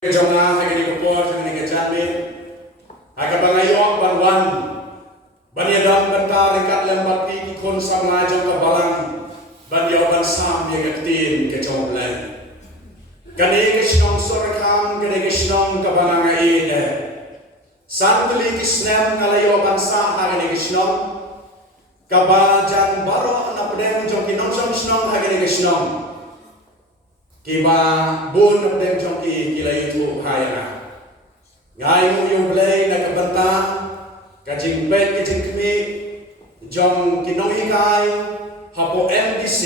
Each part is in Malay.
Kejonga hagani kopor hagani kejamin hagabangayok banwan banyadam bentar ikat lembat pi kon samla jong kabalang banyo bansam yang aktin kejomblay gani kesnong sorakam gani kesnong kabalang aide santli kisnem ngalayo bansa hagani kesnong kabajan baro na pedem jong kinong snong hagani kesnong kiba bun napdem jong kila itu hayana ngai mu yung blay na kabanta kajing pet kajing kmi jong kinong ikai hapo MDC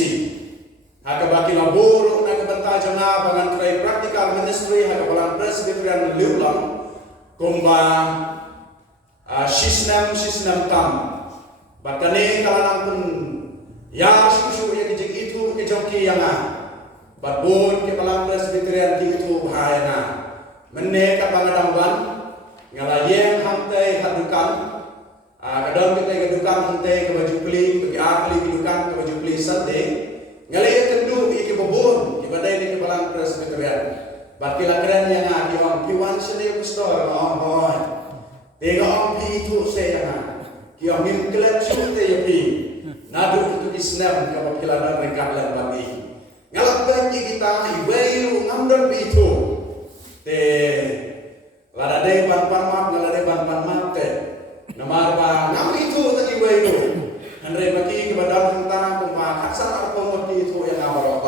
hakabaki labur na kabanta jana bangan tray practical ministry hakabalan presbyterian liulang kumba shisnam tam bakane kalanang pun ya susu yang kajing itu kejong ki yang Babun ke palang presbyterian itu bahayana meneka pangadamban ngalayeng hantai hadukan kadang kita hadukan hantai ke baju peli ke akli hadukan ke baju peli sate ngalayeng tendu ke babun ke badai ke palang presbyterian bakila keren yang aki orang piwan seni pastor boy tega orang pi itu saya ki orang mimkelat sunte yapi nadu itu islam ke bakila dan rekat lembati ngalap kita ibayu ngamdan itu te lada de ban map te namar ba ngam itu tadi ibayu andre bagi kepada tentang pemakat saat pemoti itu yang awal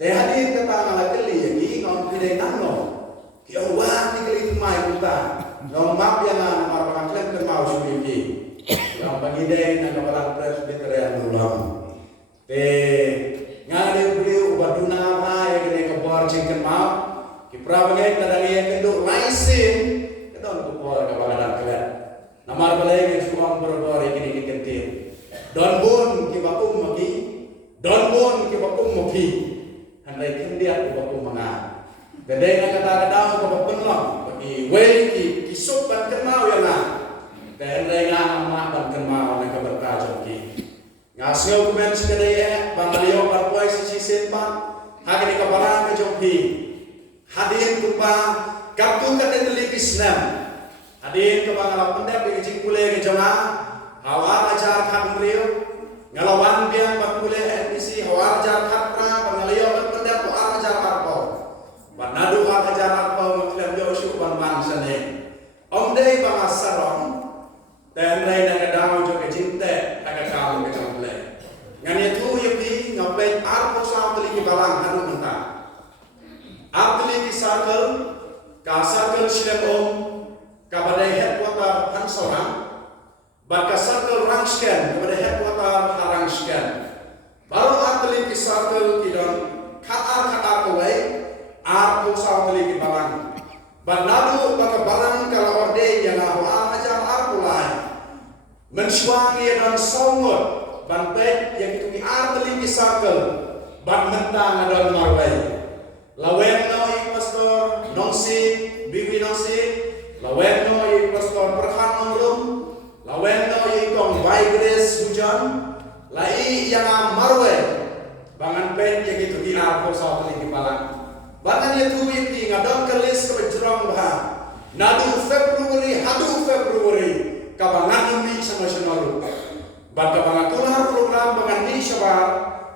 te hadir kata ngalakeli yang ngom pidai nano ki awan ni kali mai kita ngom map yang namar ba klaim ke mau suwi yang bagi de na kepala presbyterian ulang te ngade beliau baduna apa yang kena kebor cingkan mau kipra bagai tadagi yang kenduk laisin kedon kebor kebagadang kalian namar balai yang suang berbor yang kini kentir don bun kibakum maki don bun kibakum maki handai kendiat kibakum manga bedai nak kata-kata kibakum long bagi wei kisuk ban kenau yang nak dan handai ngamak ban kenau nak keberkajong ki ngasih komen sekadaya bangaliyo parpoi sisi sempat hagani kabarang kejompi hadirin kupa kaptu kate telipis nam hadirin kabangala pendap kejing kule kejonga hawa ajar khat mriu ngalawan biang bakule NPC hawa ajar khatra bangaliyo pendap hawa ajar arpo banadu ajar arpo muklam josu ban sane omdei bangasarong dan lain ngadau jo kejinte agakal kejong ngani tu yapi ngapai arpo sa tali ki balang hanu menta atli ki circle ka circle shilem om ka badai headquarter Hansorang baka circle rangsken ka badai headquarter harangsken baru atli ki circle ki don khatar kawai arpo sa tali ki balang banadu baka balang kala orde yang hawa ajar arpo lai mensuangi dan songot bantai yang itu di arteli di circle ban mentang adon marwai lawen noi pastor nongsi bibi nongsi lawen noi pastor perhan nongrum lawen noi kong baigres hujan lai yang marwai bangan pen yang itu di arpo sauteli di balang bangan itu ini ngadon kelis keberjurang bah nadu Februari hadu Februari kabangan umi sama senaru Bata pangakulah program penganti sabar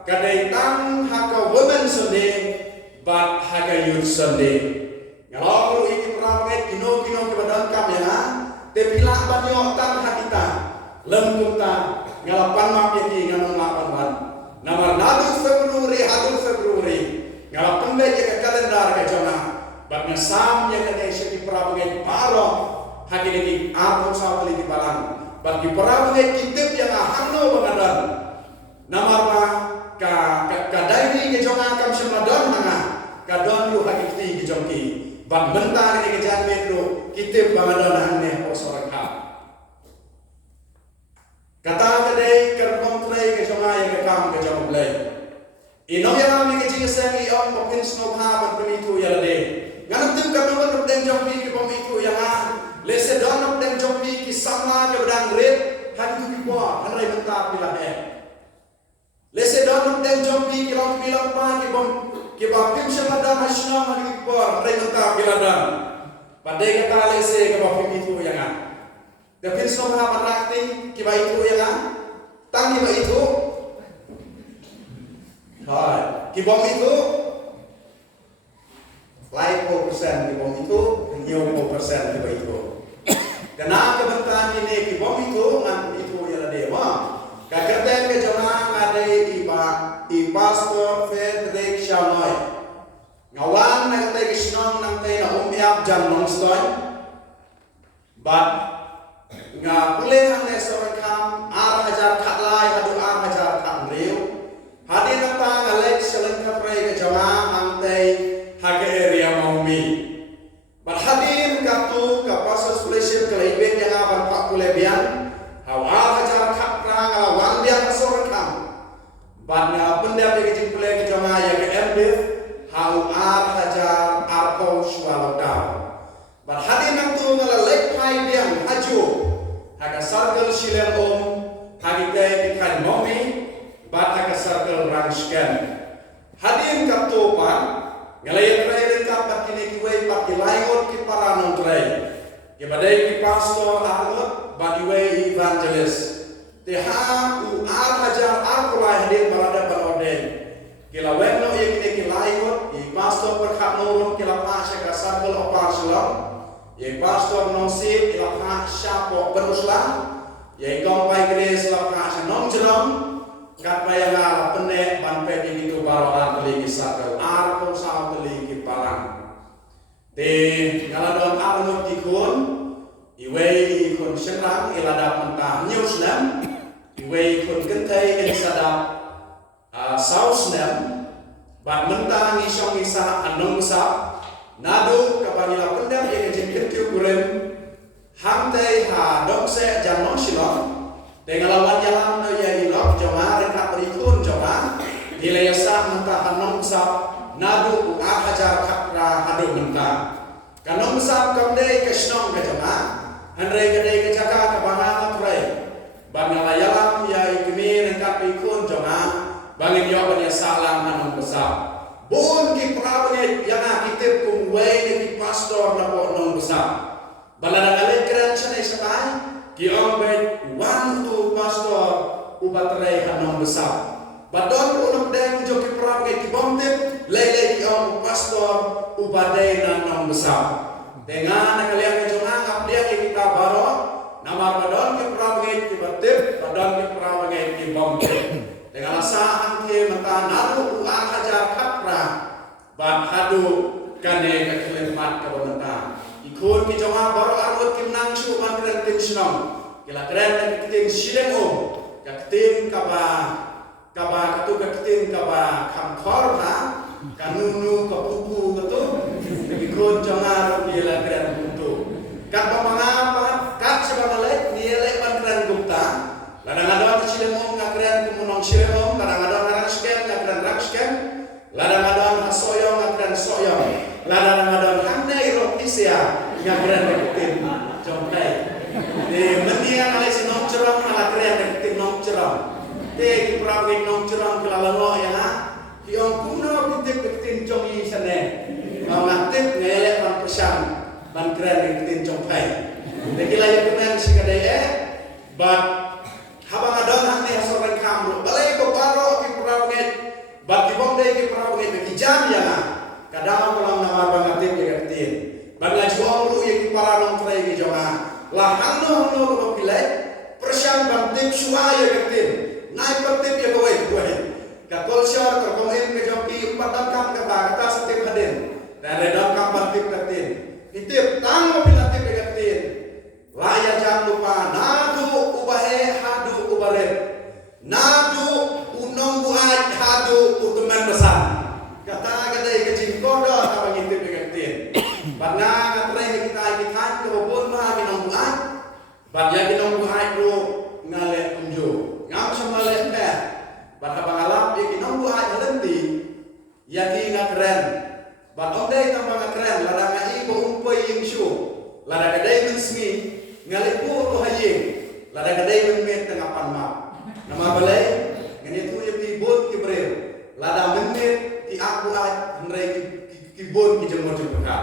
kadai tang haka women Sunday bat haka youth Sunday kalau ini perawat kino kebadan kami ya tepilah banyak tang hakita lembut tang ngalapan mak ini nganong lapan namar nadu Februari hadu Februari ngalapan beja ke kalendar ke jona bat ngesam yang kadai segi perawat baro haki ini aku sawali di balang bagi perawat kitab yang ahano bangadan namar ka dairi ke jonga kam semadon hanga ka don yu hakiki ke jongki bang mentang ni ke janme do kitab bangadan hanne osorak ha kata kadai kerkontrei ke jonga yang kam ke jomblai ino yang mi ke jingesani om mungkin snobha berpenitu ya de nganam tim ka nomor den jombi ke pemitu yang lese donok dan jombi ki sama ke bedang red hadi tu kipo hanrai mentap bila lese donok dan jombi ki long bilang pa ki bom ki ba pim sama dan hasna hadi kipo hanrai mentap bila Jordan. Padai kata lese ke bawah itu yang ah. Tapi semua merakti kiba itu yang ah. Tang kiba itu. Hai, kiba itu. Like 4% kiba itu, new 4% kiba itu. Kenapa kebentaan ini kiba itu ngan itu yang ada mah. Kagerten ke jemaah ngadai pastor Frederick Shanoy. Ngawan nang tay kisnong nang tay na umiap jan nong stoy. But nga puleh ang nesorang kam hajar katlay hadu hajar kamriu. Hadi nang ta ngalek selang kapray ke jamaah ang tay haga area maumi. But hadi katu kapasas kulesir kalaiben yang aban pak kulebian. Hawa hajar kapra ngalawan biang nesorang kam. But nga benda pegijin puleh ke jamaah yang ke embif. Hau hajar arpau swallow down. But hadi nang tu ngala lek pai biang haju. Haga circle silem hagi kay ikan momi. But haga circle ranchkan. Hadi kap tu pan. Ngala yang tray ringkap bakini kiway pakilayon ki paranon tray. Kibadai ki pastor argot bagiway evangelist. Teha hajar arpulai hadir berada panodeng. Kila weno ye kini kilayot, ye pastor berkat nurun kila pasya kasarkel opaslam, ye pastor nosip kila pasya pok beruslam, ye kompai gres kila pasya nong jeram, kat bayangala penek ban pedi gitu baro arteli kisarkel arpong sao teli kiparang. Te ngaladon arnut dikun, iwe ikun senang iladap mentah newsnam, iwe ikun gentai sadap sausnem bat mentang isong isa anong sa nado kapagila pendam yang jengkel kurem hamtai ha dokse janong silong dengan lawan jalan no ya ilok joma reka berikun joma dilayasa mentah anong sa nado hajar kapra hado mentang kanong sa kamdei kesnong ke joma handrei kedai ke jaga kabangan atrai bat ngalayalam ya ikmi reka berikun joma bangin yo ya salam anong besar. Bun ki prawe yang akitip kumway ni pastor na po nong besar. Balada alekran siya na isakay ki ombay one to pastor ubatray anong besar. Badon unok den jo ki prawe ki bomtip lele ki om pastor ubaday na nong besar. Dengan nakaliang ke jomang apdia ki kita baro nama badon ki prawe ki batip badon ki prawe ki bomtip. Dengan asaan ke mata naru hajar kapra ban hadu kane ke kelemat ke bentang ikut ki joma baru arut ki nang su man kren tim sinong kila kren ke tim sileng ke tim kaba katu ke tim kaba kam khor ha kanunu ke pupu betu ikut joma kila kren putu kat pamangapa kat sebangalek ni lek man kren gupta ladang-ladang sileng ngakren kumunong sileng kadang-kadang ngarasken ngakren raksken ladang-ladang hasoyong ngakren soyong ladang-ladang handai rokisia ngakren deketin jomplay di mendiang alai si nong cerong ngakren deketin nong cerong di kipravin nong cerong kilalango ya ha kiong kuno bitip deketin jongi sene mau ngatip ngelek ban pesan ban kren deketin jomplay dekila ya kemen si kadai but habang adon hang hasoran kamro balai ko baro ki prawnget bat ki bomde ki prawnget ki jam ya kadang ulang nama bangatin ya ketin bangla jomru ya ki paranong trai ki jonga la hangno ko pilai persian bang tim suwa ya ketin naik pertip ya kowe ka kolsor ko komen ke joki empat kam ka kata setip haden dan redam kam pertip ketin itip tang mobil tip ya ketin laya jangan lupa nadu ubahe hadu ubaret nadu unong buat hadu utuman besar kata kadai kecil kodo apa ngintip dengan tin bangga ngatrai kita ke bobon mah binong buat bangga binong buat lu ngale unju ngam sama lek bangga bangalap ya binong buat lenti ya ki ngakren bangga dai tambah ngakren ladang ngai bo umpai yang syu ladang kadai mensmi ngalipu tu haying lada kadai menmet tengah panma nama balai ngani tu ye pi bot ki brel lada menmet ki aku ai ndrai ki bon ki jemo jemo ka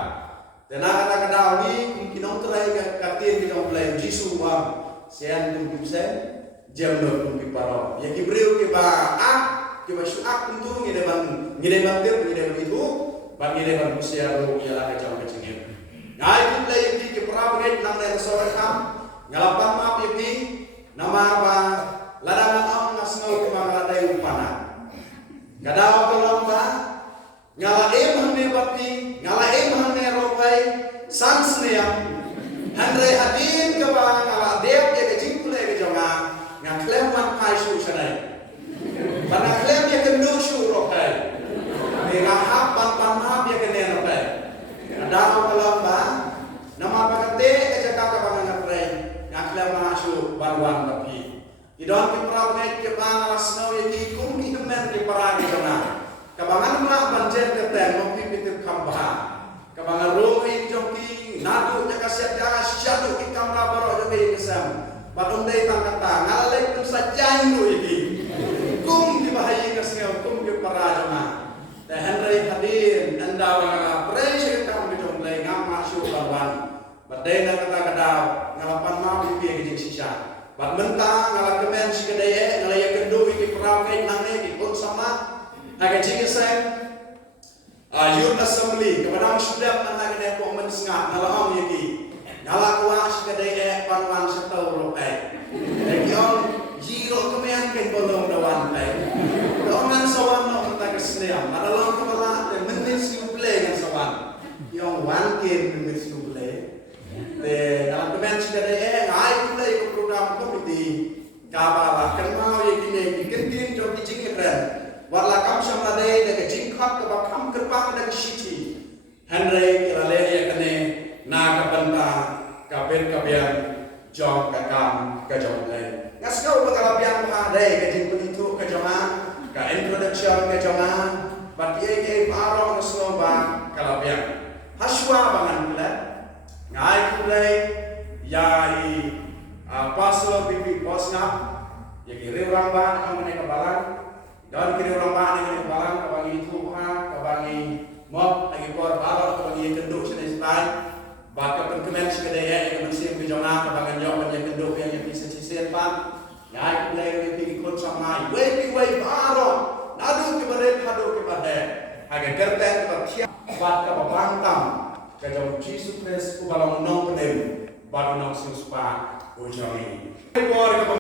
Tena kata dawi kinong try katir kinong play Jisu wa sian tum kimsen jam no tum kiparo. Ya kibreu ke ba ke ba syuak tuntung ngide bang dir ngide bang itu bang ngide bang usia ro ya la ka jam ka cingin. Ngai tum play ke pra bret nang le sore kam ngalapan ma pi nama ba ladangan am ngasno ke mangala dai upana. Kadao kelamba ngala hande bapi ngala hande ropai sansnea handre adin ke bang ngala dep ya ke jingkule ke jonga ngaklem wan pai su sanai bana klem ya ke no su ropai nga hap pan hap ya ke ne ropai kadao kelamba nama pakate ke jaka ka bang ngatre ngaklem ma su banwan bapi idon ke pramet ke bang rasno ya ki kum ki kemen ke parang jonga kabangan mak banjen keten mopi pitu kambah kabangan rohi joki nadu jakasiat jaga syadu ki kamera baro joki kesam batong dei tangkata ngalai pun sajain do iki kum ki bahaya kasnya kum ki parajama teh henry hadir anda wala pressure kam ki jom lai ngam masuk lawan badai na kata kada ngalapan ma pipi ki sisa bad mentang ngalak kemen sikadai ngalai kendo iki prakai nangne ki kon sama Aga jingisan youth assembly kepada sudah anak kena komen sengat nalam yaki nala kuas kedai panwan setau rokai jadi on zero kemen ken bolong dawan pai doman sawan no kita kesenian nadalam kepala menit siuple kan sawan yang one ken menit siuple te dalam kemen kedai ngai play ke program komiti kabala kenal yaki ne kentin joki jingikran Warla kam samade de jingkhat ke bakam kerpang de shiti Henry kirale ya kene na ka banta ka ben ka bian jong ka kam ka jong le ngaskau bakalabian ma de ka jingkut itu ka jonga ka introduction ka jonga batie ke paro no ba kalabian haswa bangan kula ngai kula ya i paslo bibi bosna ya kire ramba amane ka balan dan kini orang mana yang kebalan kebangi tuha kebangi mob lagi kor balor kebangi kenduk senestai baka penkemen sekadaya yang mesim kejona kebangan jauh yang kenduk yang bisa sisir pan ya mulai lebih ikut sama wei balor nadu kebadet hadu kebadet agak kerten kebatia bat kebabantam kejauh Yesus Kristus kubalang nong penem baru nong suspa ujangi